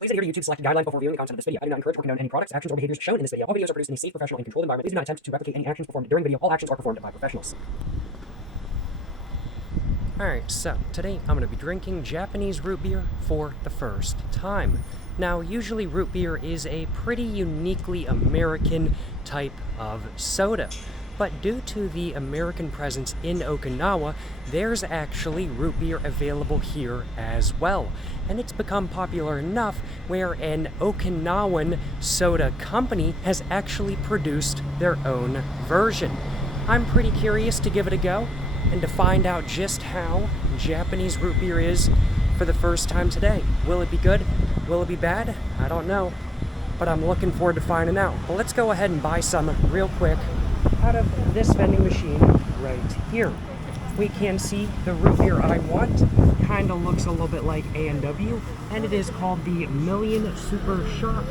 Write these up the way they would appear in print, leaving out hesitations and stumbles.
Please adhere to YouTube's selected guidelines before viewing the content of this video. I do not encourage or condone any products, actions, or behaviors shown in this video. All videos are produced in a safe, professional, and controlled environment. Please do not attempt to replicate any actions performed during the video. All actions are performed by professionals. Alright, so today I'm going to be drinking Japanese root beer for the first time. Now, usually root beer is a pretty uniquely American type of soda. But due to the American presence in Okinawa, there's actually root beer available here as well. And it's become popular enough where an Okinawan soda company has actually produced their own version. I'm pretty curious to give it a go and to find out just how Japanese root beer is for the first time today. Will it be good? Will it be bad? I don't know. But I'm looking forward to finding out. But let's go ahead and buy some real quick out of this vending machine right here. We can see the root beer I want. Kind of looks a little bit like A&W, and it is called the Million Super Shop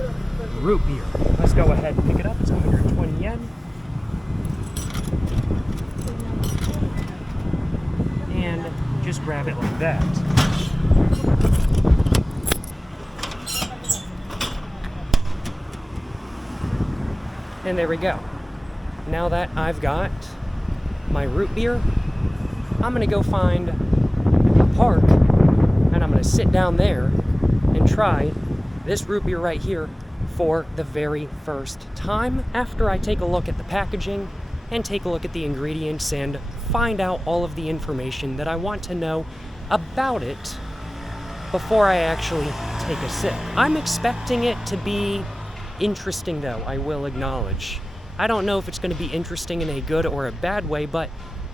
root beer. Let's go ahead and pick it up. It's 120 yen. And just grab it like that. And there we go. Now that I've got my root beer, I'm gonna go find a park and I'm gonna sit down there and try this root beer right here for the very first time after I take a look at the packaging and take a look at the ingredients and find out all of the information that I want to know about it before I actually take a sip. I'm expecting it to be interesting though, I will acknowledge. I don't know if it's going to be interesting in a good or a bad way, but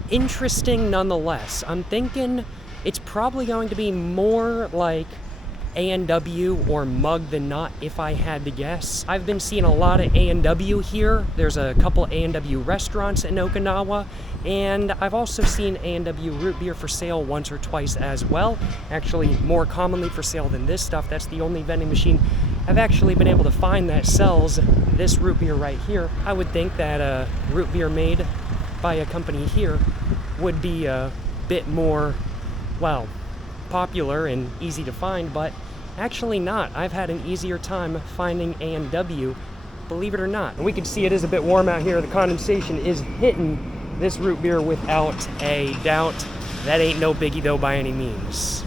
interesting nonetheless. I'm thinking it's probably going to be more like A&W or Mug than not, if I had to guess. I've been seeing a lot of A&W here. There's a couple A&W restaurants in Okinawa, and I've also seen A&W root beer for sale once or twice as well. Actually, more commonly for sale than this stuff. That's the only vending machine I've actually been able to find that sells this root beer right here. I would think that root beer made by a company here would be a bit more, well, popular and easy to find, but actually not. I've had an easier time finding A&W, believe it or not. And we can see it is a bit warm out here. The condensation is hitting this root beer without a doubt. That ain't no biggie though by any means.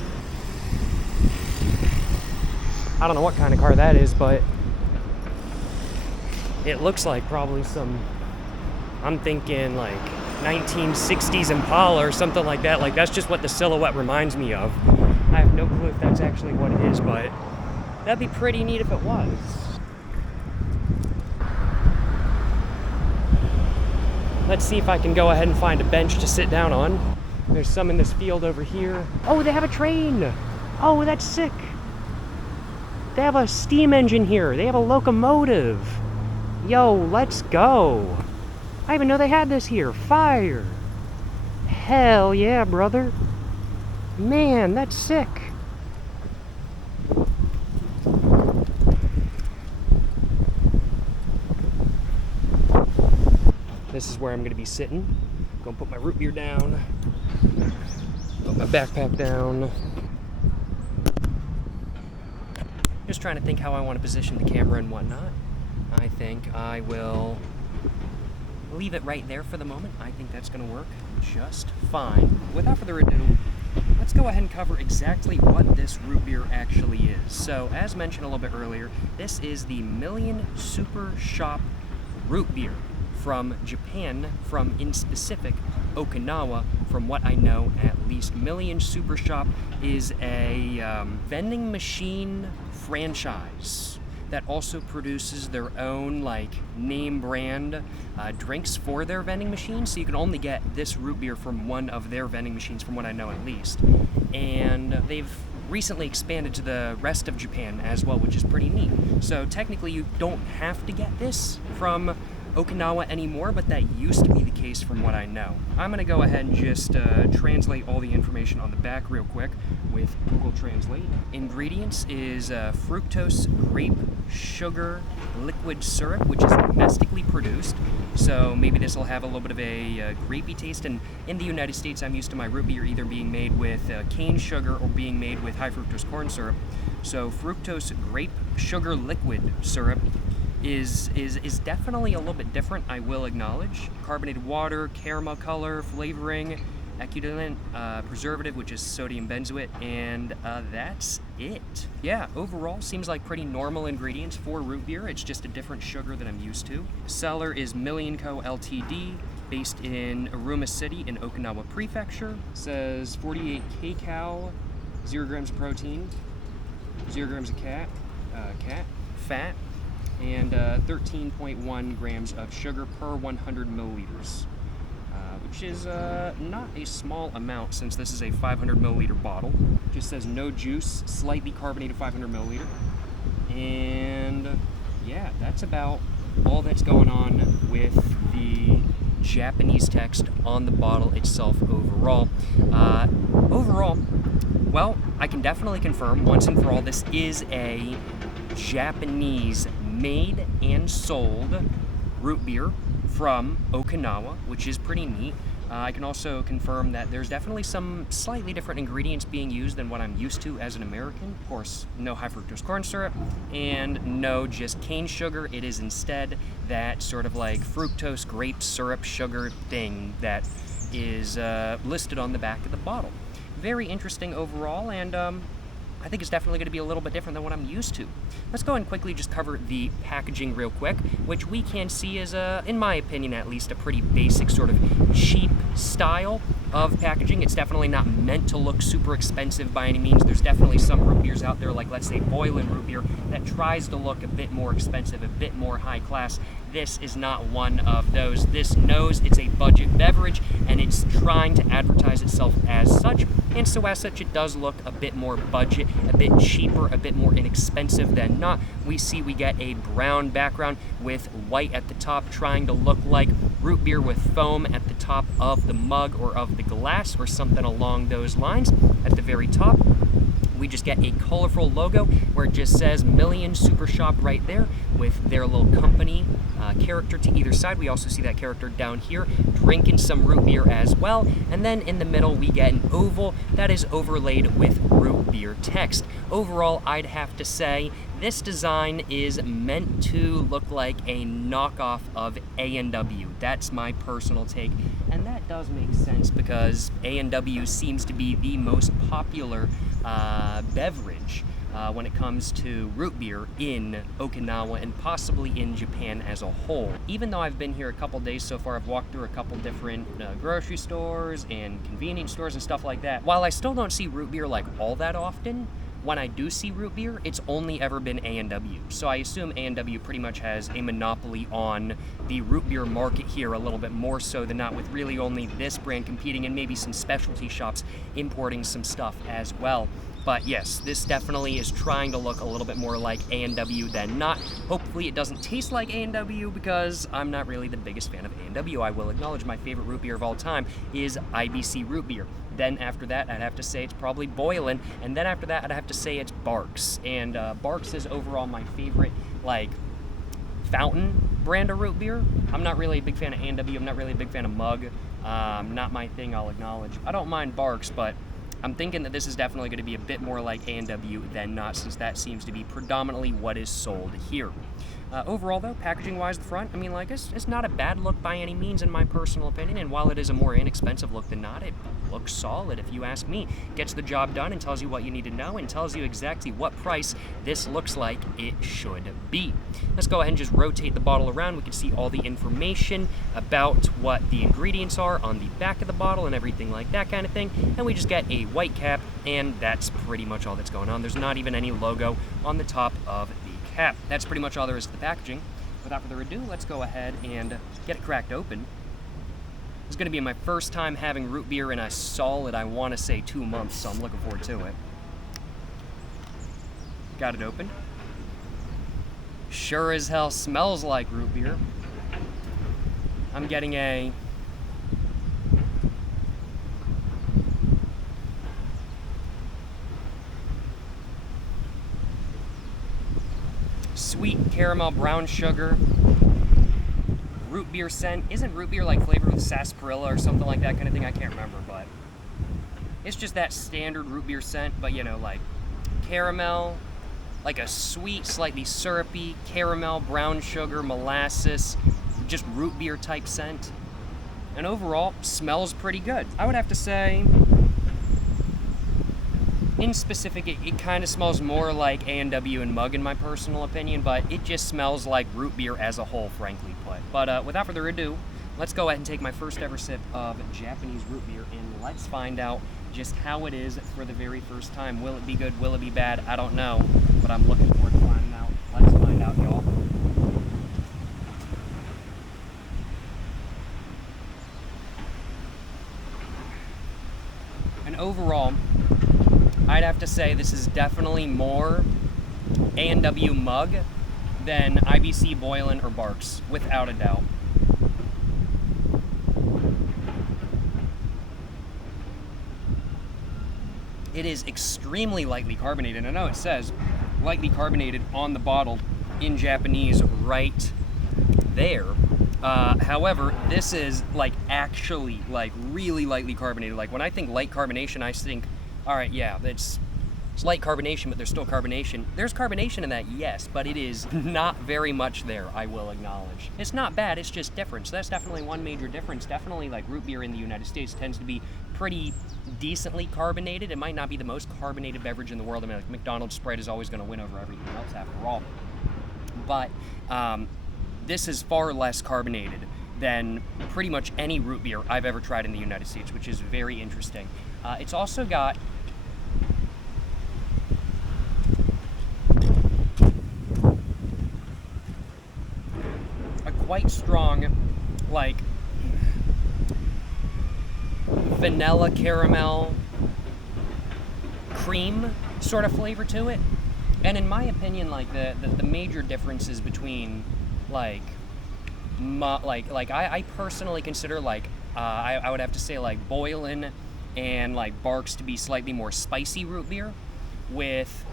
I don't know what kind of car that is, but it looks like probably some, I'm thinking like 1960s Impala or something like that. Like that's just what the silhouette reminds me of. I have no clue if that's actually what it is, but that'd be pretty neat if it was. Let's see if I can go ahead and find a bench to sit down on. There's some in this field over here. Oh, they have a train. Oh, that's sick. They have a steam engine here. They have a locomotive. Yo, let's go. I didn't even know they had this here. Fire. Hell yeah, brother. Man, that's sick. This is where I'm going to be sitting. Gonna put my root beer down. Put my backpack down. Just trying to think how I want to position the camera and whatnot. I think I will leave it right there for the moment. I think that's going to work just fine. Without further ado, let's go ahead and cover exactly what this root beer actually is. So, as mentioned a little bit earlier, this is the Million Super Shop root beer from Japan, from in specific Okinawa. From what I know, at least, Million Super Shop is a vending machine franchise that also produces their own like name brand drinks for their vending machines. So you can only get this root beer from one of their vending machines, from what I know at least. And they've recently expanded to the rest of Japan as well, which is pretty neat. So technically you don't have to get this from Okinawa anymore, but that used to be the case from what I know. I'm gonna go ahead and just translate all the information on the back real quick with Google Translate. Ingredients is fructose grape sugar liquid syrup, which is domestically produced. So maybe this will have a little bit of a grapey taste. And in the United States, I'm used to my root beer either being made with cane sugar or being made with high fructose corn syrup. So fructose grape sugar liquid syrup is definitely a little bit different, I will acknowledge. Carbonated water, caramel color, flavoring, equivalent preservative, which is sodium benzoate, and that's it. Yeah, overall seems like pretty normal ingredients for root beer. It's just a different sugar that I'm used to. Seller is Million Co. Ltd., based in Aruma City in Okinawa Prefecture. Says 48 kcal, 0 grams of protein, 0 grams of fat, and 13.1 grams of sugar per 100 milliliters. Which is not a small amount since this is a 500 milliliter bottle. Just says no juice, slightly carbonated 500 milliliter. And yeah, that's about all that's going on with the Japanese text on the bottle itself overall. Well, I can definitely confirm once and for all this is a Japanese made and sold root beer from Okinawa, which is pretty neat. I can also confirm that there's definitely some slightly different ingredients being used than what I'm used to as an American. Of course, no high fructose corn syrup and no just cane sugar. It is instead that sort of like fructose grape syrup sugar thing that is listed on the back of the bottle. Very interesting overall, and I think it's definitely going to be a little bit different than what I'm used to. Let's go ahead and quickly just cover the packaging real quick, which we can see is, in my opinion at least, a pretty basic sort of cheap style of packaging. It's definitely not meant to look super expensive by any means. There's definitely some root beers out there, like let's say Boylan root beer, that tries to look a bit more expensive, a bit more high class. This is not one of those. This knows it's a budget beverage and it's trying to advertise itself as such. And so as such, it does look a bit more budget, a bit cheaper, a bit more inexpensive than not. We get a brown background with white at the top, trying to look like root beer with foam at the top of the mug or of the glass or something along those lines. At the very top, we just get a colorful logo where it just says Million Super Shop right there with their little company character to either side. We also see that character down here drinking some root beer as well. And then in the middle, we get an oval that is overlaid with root beer text. Overall, I'd have to say this design is meant to look like a knockoff of A&W. That's my personal take. And that does make sense because A&W seems to be the most popular beverage when it comes to root beer in Okinawa and possibly in Japan as a whole. Even though I've been here a couple days so far, I've walked through a couple different grocery stores and convenience stores and stuff like that. While I still don't see root beer like all that often, when I do see root beer, it's only ever been A&W. So I assume A&W pretty much has a monopoly on the root beer market here a little bit more so than not, with really only this brand competing and maybe some specialty shops importing some stuff as well. But yes, this definitely is trying to look a little bit more like A&W than not. Hopefully it doesn't taste like A&W because I'm not really the biggest fan of A&W. I will acknowledge my favorite root beer of all time is IBC root beer. Then after that, I'd have to say it's probably Boylan. And then after that, I'd have to say it's Barks. And Barks is overall my favorite, like, fountain brand of root beer. I'm not really a big fan of A&W. I'm not really a big fan of Mug. Not my thing, I'll acknowledge. I don't mind Barks, but I'm thinking that this is definitely going to be a bit more like A&W than not, since that seems to be predominantly what is sold here. Overall, though, packaging-wise, the front, I mean, like, it's not a bad look by any means, in my personal opinion, and while it is a more inexpensive look than not, it looks solid, if you ask me. Gets the job done and tells you what you need to know and tells you exactly what price this looks like it should be. Let's go ahead and just rotate the bottle around. We can see all the information about what the ingredients are on the back of the bottle and everything like that kind of thing, and we just get a white cap, and that's pretty much all that's going on. There's not even any logo on the top of the cap. That's pretty much all there is to the packaging. Without further ado, let's go ahead and get it cracked open. It's going to be my first time having root beer in a solid, I want to say, 2 months, so I'm looking forward to it. Got it open. Sure as hell smells like root beer. I'm getting a sweet caramel brown sugar root beer scent. Isn't root beer like flavored with sarsaparilla or something like that kind of thing? I can't remember, but it's just that standard root beer scent, but you know, like caramel, like a sweet, slightly syrupy caramel, brown sugar, molasses, just root beer type scent. And overall, smells pretty good. I would have to say, in specific, it kind of smells more like A&W and Mug in my personal opinion, but it just smells like root beer as a whole, frankly put. But without further ado, let's go ahead and take my first ever sip of Japanese root beer, and let's find out just how it is for the very first time. Will it be good? Will it be bad? I don't know, but I'm looking forward to finding out. Let's find out, y'all. And overall, I'd have to say this is definitely more A&W Mug than IBC Boylan or Barks, without a doubt. It is extremely lightly carbonated. I know it says lightly carbonated on the bottle in Japanese right there. However, this is like actually like really lightly carbonated. Like when I think light carbonation, I think, all right, yeah, it's light carbonation, but there's still carbonation. There's carbonation in that, yes, but it is not very much there, I will acknowledge. It's not bad, it's just different. So that's definitely one major difference. Definitely like root beer in the United States tends to be pretty decently carbonated. It might not be the most carbonated beverage in the world. I mean, like McDonald's Sprite is always going to win over everything else after all. But this is far less carbonated than pretty much any root beer I've ever tried in the United States, which is very interesting. It's also got a quite strong, like, vanilla caramel cream sort of flavor to it. And in my opinion, like the major differences between like I personally consider like I would have to say like Boylan and like Barks to be slightly more spicy root beer, with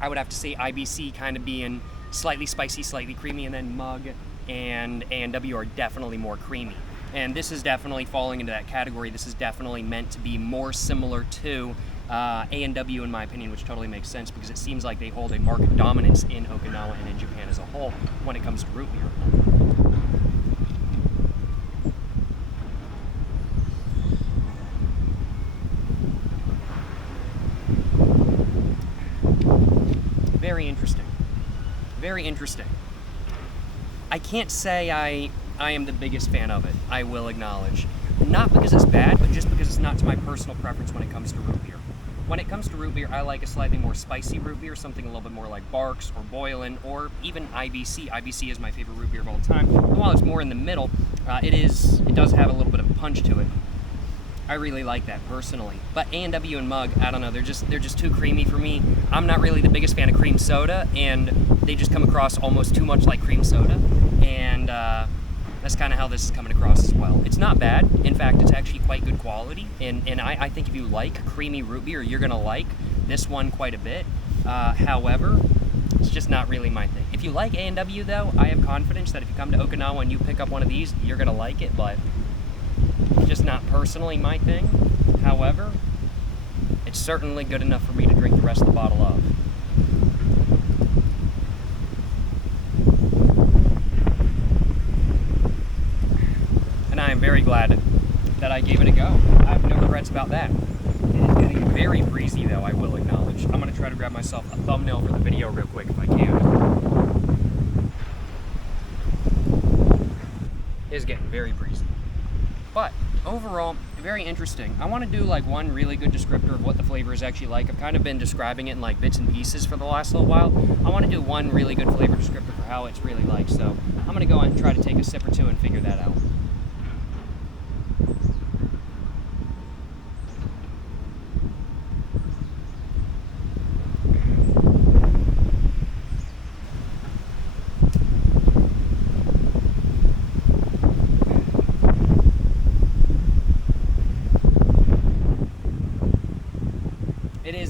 I would have to say IBC kind of being slightly spicy, slightly creamy, and then Mug and A&W are definitely more creamy. And this is definitely falling into that category. This is definitely meant to be more similar to A&W in my opinion, which totally makes sense because it seems like they hold a market dominance in Okinawa and in Japan as a whole when it comes to root beer. Very interesting. Very interesting. I can't say I am the biggest fan of it, I will acknowledge. Not because it's bad, but just because it's not to my personal preference when it comes to root beer. When it comes to root beer, I like a slightly more spicy root beer, something a little bit more like Barks or Boylan or even IBC. IBC is my favorite root beer of all time. And while it's more in the middle, it does have a little bit of a punch to it. I really like that personally. But A&W and Mug, I don't know, they're just too creamy for me. I'm not really the biggest fan of cream soda, and they just come across almost too much like cream soda. And that's kind of how this is coming across as well. It's not bad. In fact, it's actually quite good quality. And I think if you like creamy root beer, you're going to like this one quite a bit. However, it's just not really my thing. If you like A&W, though, I have confidence that if you come to Okinawa and you pick up one of these, you're going to like it, but it's just not personally my thing. However, it's certainly good enough for me to drink the rest of the bottle of. And I am very glad that I gave it a go. I have no regrets about that. It is getting very breezy, though, I will acknowledge. I'm going to try to grab myself a thumbnail for the video real quick if I can. It is getting very breezy. But overall, very interesting. I want to do like one really good descriptor of what the flavor is actually like. I've kind of been describing it in like bits and pieces for the last little while. I want to do one really good flavor descriptor for how it's really like. So I'm going to go and try to take a sip or two and figure that out.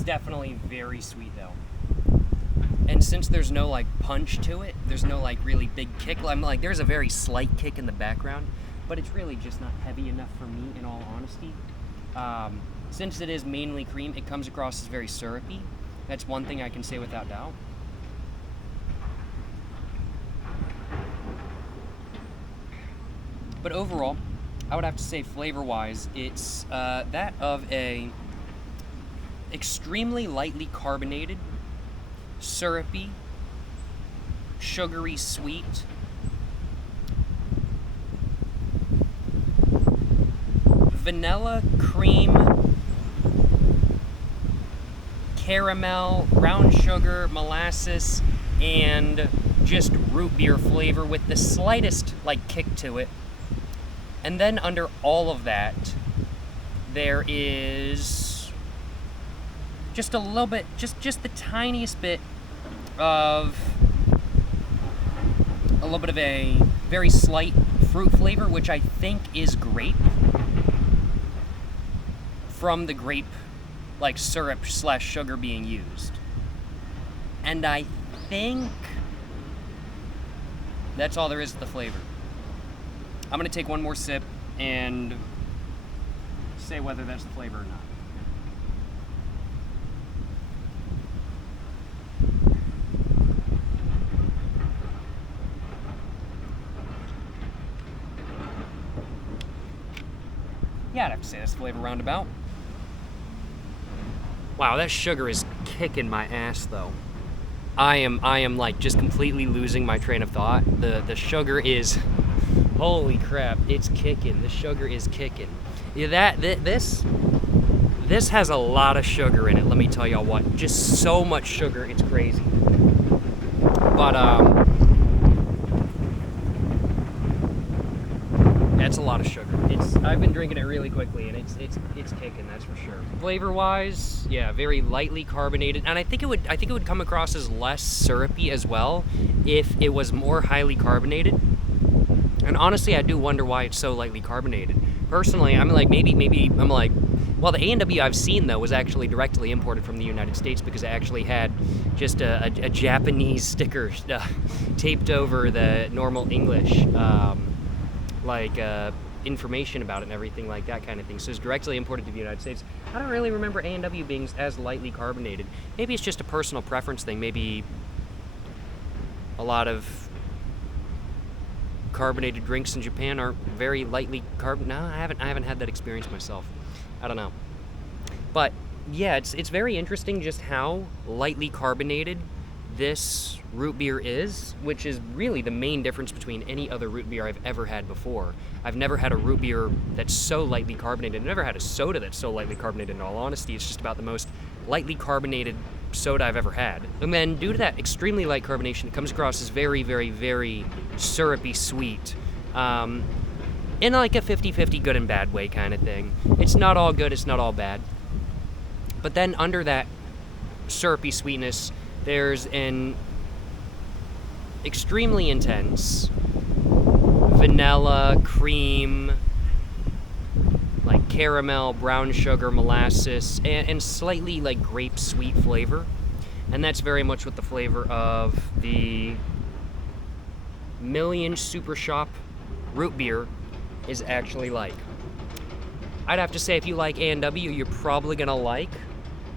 definitely very sweet though. And since there's no like punch to it, there's no like really big kick. I'm like, there's a very slight kick in the background, but it's really just not heavy enough for me, in all honesty. Since it is mainly cream, it comes across as very syrupy. That's one thing I can say without doubt. But overall, I would have to say flavor-wise, it's that of a extremely lightly carbonated, syrupy, sugary sweet, vanilla, cream, caramel, brown sugar, molasses, and just root beer flavor with the slightest like kick to it. And then under all of that, there is just a little bit, just the tiniest bit of a little bit of a very slight fruit flavor, which I think is grape, from the grape like syrup / sugar being used. And I think that's all there is to the flavor. I'm gonna take one more sip and say whether that's the flavor or not. Yeah, I'd have to say that's the flavor roundabout. Wow, that sugar is kicking my ass though. I am like just completely losing my train of thought. The sugar is, holy crap, it's kicking. The sugar is kicking. Yeah, this has a lot of sugar in it, let me tell y'all what. Just so much sugar, it's crazy. But that's a lot of sugar. I've been drinking it really quickly, and it's kicking, that's for sure. Flavor-wise, yeah, very lightly carbonated, and I think it would come across as less syrupy as well if it was more highly carbonated. And honestly, I do wonder why it's so lightly carbonated. Personally, I'm like maybe I'm like, well, the A&W I've seen though was actually directly imported from the United States because it actually had just a Japanese sticker taped over the normal English. Information about it and everything like that kind of thing. So it's directly imported to the United States. I don't really remember A&W being as lightly carbonated. Maybe it's just a personal preference thing. Maybe a lot of carbonated drinks in Japan are very lightly No, I haven't had that experience myself. I don't know. But yeah, it's very interesting just how lightly carbonated this root beer is, which is really the main difference between any other root beer I've ever had before. I've never had a root beer that's so lightly carbonated. I've never had a soda that's so lightly carbonated, in all honesty. It's just about the most lightly carbonated soda I've ever had. And then due to that extremely light carbonation, it comes across as very, very, very syrupy sweet. In like a 50-50 good and bad way kind of thing. It's not all good, it's not all bad. But then under that syrupy sweetness, there's an extremely intense vanilla, cream, like caramel, brown sugar, molasses, and slightly like grape sweet flavor. And that's very much what the flavor of the Million Super Shop root beer is actually like. I'd have to say if you like A&W, you're probably gonna like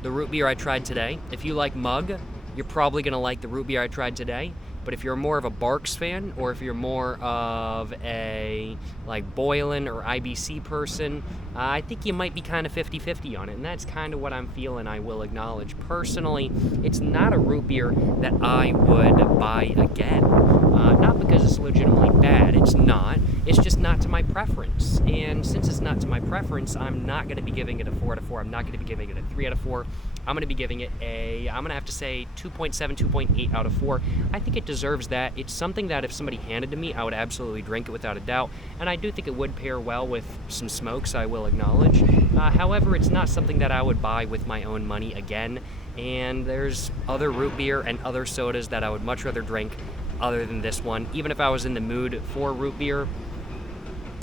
the root beer I tried today. If you like Mug, you're probably gonna like the root beer I tried today. But if you're more of a Barks fan, or if you're more of a like Boylan or IBC person, I think you might be kind of 50-50 on it, and that's kind of what I'm feeling, I will acknowledge. Personally, it's not a root beer that I would buy again. Not because it's legitimately bad, it's not. It's just not to my preference. And since it's not to my preference, I'm not going to be giving it a 4 out of 4. I'm not going to be giving it a 3 out of 4. I'm going to be giving it I'm going to have to say 2.7, 2.8 out of 4. I think it deserves that. It's something that if somebody handed to me, I would absolutely drink it without a doubt. And I do think it would pair well with some smokes, I will acknowledge. However, it's not something that I would buy with my own money again. And there's other root beer and other sodas that I would much rather drink other than this one. Even if I was in the mood for root beer,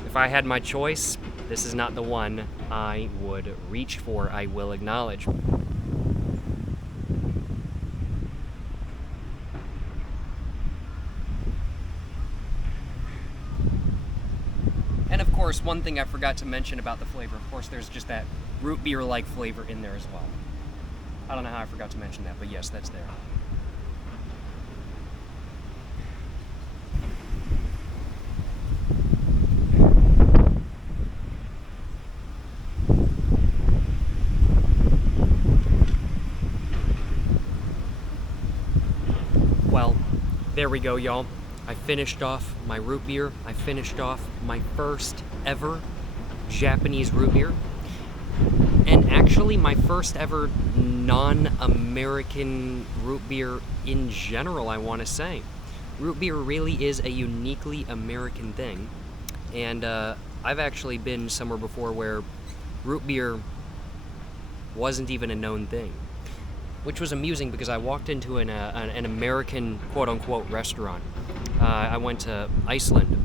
if I had my choice, this is not the one I would reach for, I will acknowledge. course, one thing I forgot to mention about the flavor, of course, there's just that root beer-like flavor in there as well. I don't know how I forgot to mention that, but yes, that's there. Well, there we go, y'all. I finished off my root beer. I finished off my first ever Japanese root beer. And actually my first ever non-American root beer in general, I want to say. Root beer really is a uniquely American thing. And I've actually been somewhere before where root beer wasn't even a known thing. Which was amusing because I walked into an American quote-unquote restaurant. I went to Iceland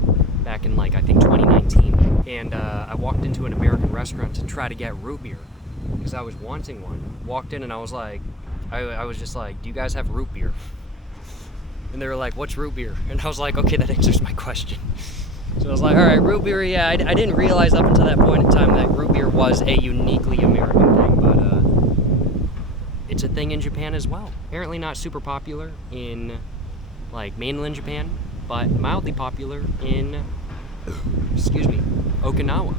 back in, like, I think 2019, and I walked into an American restaurant to try to get root beer because I was wanting one. Walked in and I was like, I was just like, do you guys have root beer? And they were like, what's root beer? And I was like, okay, that answers my question. So I was like, all right, root beer, yeah, I didn't realize up until that point in time that root beer was a uniquely American thing, but it's a thing in Japan as well. Apparently not super popular in, like, mainland Japan, but mildly popular in, excuse me, Okinawa.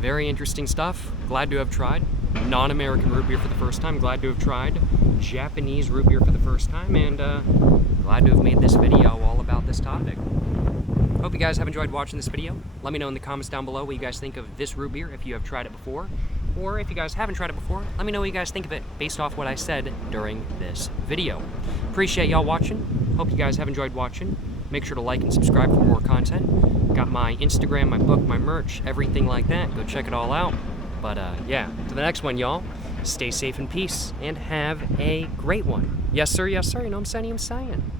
Very interesting stuff. Glad to have tried non-American root beer for the first time. Glad to have tried Japanese root beer for the first time, and glad to have made this video all about this topic. Hope you guys have enjoyed watching this video. Let me know in the comments down below what you guys think of this root beer, if you have tried it before. Or if you guys haven't tried it before, let me know what you guys think of it based off what I said during this video. Appreciate y'all watching. Hope you guys have enjoyed watching. Make sure to like and subscribe for more content. Got my Instagram, my book, my merch, everything like that. Go check it all out. But yeah, to the next one, y'all. Stay safe and peace, and have a great one. Yes, sir, you know what I'm saying?